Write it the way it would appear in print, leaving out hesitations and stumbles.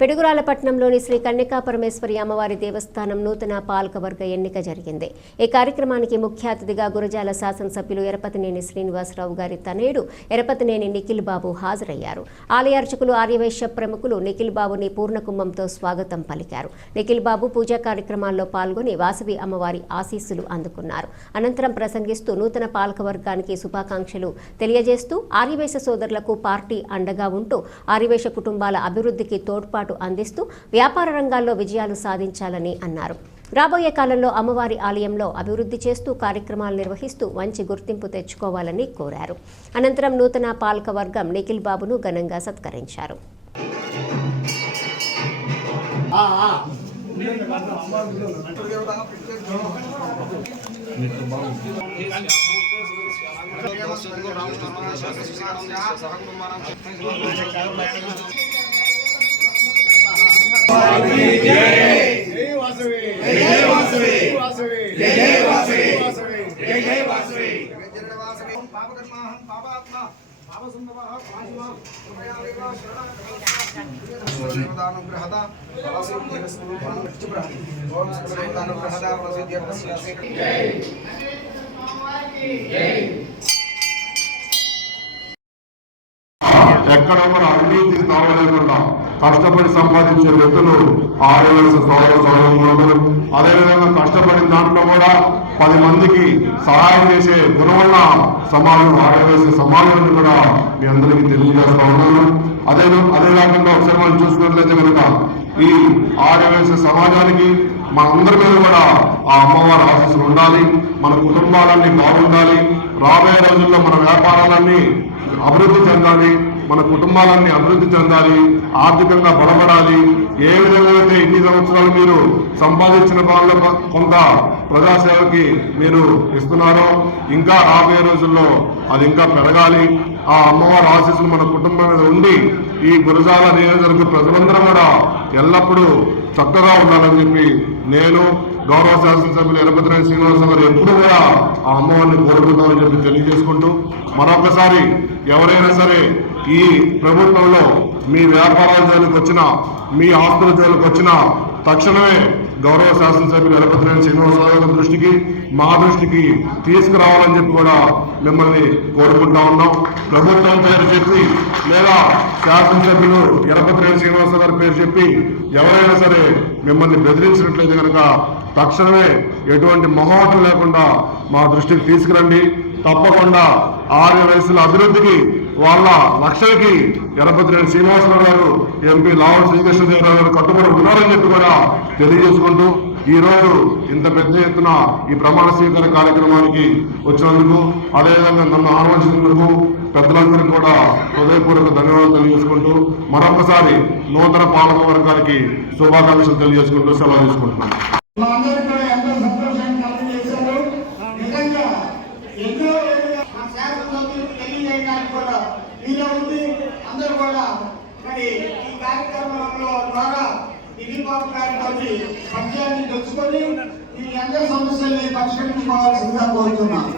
పిడుగురాలపట్నంలోని శ్రీ కన్యకా పరమేశ్వరి అమ్మవారి దేవస్థానం నూతన పాలకవర్గ ఎన్నిక జరిగింది. ఈ కార్యక్రమానికి ముఖ్య అతిథిగా గురజాల శాసనసభ్యులు ఎరపతినేని శ్రీనివాసరావు గారి తనయుడు ఎరపతినేని నిఖిల్ బాబు హాజరయ్యారు. ఆలయ అర్చకులు ఆర్యవైశ్య ప్రముఖులు నిఖిల్ బాబుని పూర్ణకుంభంతో స్వాగతం పలికారు. నిఖిల్ బాబు పూజా కార్యక్రమాల్లో పాల్గొని వాసవి అమ్మవారి ఆశీస్సులు అందుకున్నారు. అనంతరం ప్రసంగిస్తూ నూతన పాలకవర్గానికి శుభాకాంక్షలు తెలియజేస్తూ ఆర్యవైశ్య సోదరులకు పార్టీ అండగా ఉంటూ ఆర్యవైశ్య కుటుంబాల అభివృద్ధికి తోడ్పాటు అందిస్తూ వ్యాపార రంగాల్లో విజయాలు సాధించాలని అన్నారు. రాబోయే కాలంలో అమ్మవారి ఆలయంలో అభివృద్ధి చేస్తూ కార్యక్రమాలు నిర్వహిస్తూ మంచి గుర్తింపు తెచ్చుకోవాలని కోరారు. అనంతరం నూతన పాలక వర్గం నిఖిల్ బాబును ఘనంగా సత్కరించారు. ఎక్కడ కూడా అవినీతికి తావలేకుండా కష్టపడి సంపాదించే వ్యక్తులు ఆర్యవైశ్య సోదరులు. అదేవిధంగా కష్టపడిన దాంట్లో కూడా 10 మందికి సహాయం చేసే గుణమున్న సమాజం ఆర్యవైశ్య సమాజాన్ని కూడా మీ అందరికీ తెలియజేస్తా ఉన్నాను. అదే కాకుండా ఒకసారి మనం చూసుకున్నట్లయితే కనుక ఈ ఆర్యవైశ్య సమాజానికి మనందరి మీద కూడా ఆ అమ్మవారి ఆశీస్సులు ఉండాలి. మన కుటుంబాలన్నీ బాగుండాలి. రాబోయే రోజుల్లో మన వ్యాపారాలన్నీ అభివృద్ధి చెందాలి. మన కుటుంబాలన్నీ అభివృద్ధి చెందాలి. ఆర్థికంగా బలపడాలి. ఏ విధంగా అయితే ఇన్ని సంవత్సరాలు మీరు సంపాదించిన వాళ్ళ కొంత ప్రజాసేవకి మీరు ఇస్తున్నారో ఇంకా రాబోయే రోజుల్లో అది ఇంకా పెరగాలి. ఆ అమ్మవారి ఆశీస్సులు మన కుటుంబం మీద ఉండి ఈ గురజాల నియోజకవర్గ ప్రజలందరూ కూడా ఎల్లప్పుడూ చక్కగా ఉండాలని చెప్పి నేను గౌరవ శాసనసభ్యులు ఎరపతినేని శ్రీనివాసరావు గారు ఎప్పుడు కూడా ఆ అమ్మవారిని కోరుకుంటామని చెప్పి తెలియజేసుకుంటూ మరొకసారి ఎవరైనా సరే ఈ ప్రభుత్వంలో మీ వ్యాపారాల జోలికి వచ్చినా మీ ఆస్తుల జోలికి వచ్చినా తక్షణమే గౌరవ శాసనసభ్యులు ఎరపతినేని శ్రీనివాసరావు గారి దృష్టికి మా దృష్టికి తీసుకురావాలని చెప్పి కూడా మిమ్మల్ని కోరుకుంటా ఉన్నాం. ప్రభుత్వం పేరు చెప్పి లేదా శాసనసభ్యులు ఎరపతినేని శ్రీనివాసరావు గారి పేరు చెప్పి ఎవరైనా సరే మిమ్మల్ని బెదిరించినట్లయితే కనుక తక్షణమే ఎటువంటి మొహమాటం లేకుండా మా దృష్టికి తీసుకురండి. తప్పకుండా ఆర్యవైశ్యుల అభివృద్ధికి వాళ్ళ లక్ష్యానికి ఎరపతినేని శ్రీనివాసరావు గారు ఎంపీ లావల్ శ్రీకృష్ణదేవరావు గారు కట్టుబడి ఉన్నారని చెప్పి కూడా తెలియజేసుకుంటూ ఈ రోజు ఇంత పెద్ద ఎత్తున ఈ ప్రమాణ స్వీకార కార్యక్రమానికి వచ్చినందుకు అదేవిధంగా నన్ను ఆహ్వానించినందుకు పెద్దలందరికీ కూడా హృదయపూర్వక ధన్యవాదాలు తెలియజేసుకుంటూ మరొకసారి నూతన పాలక వర్గానికి శుభాకాంక్షలు తెలియజేసుకుంటూ సెలవు తీసుకుంటున్నాను. అందరూ కూడా మరి ఈ కార్యక్రమంలో ద్వారా నిఖిల్ బాబు గారితో పరిచయాన్ని తెచ్చుకొని ఈ అందరి సమస్యల్ని పరిష్కరించుకోవాల్సిందిగా కోరుతున్నాను.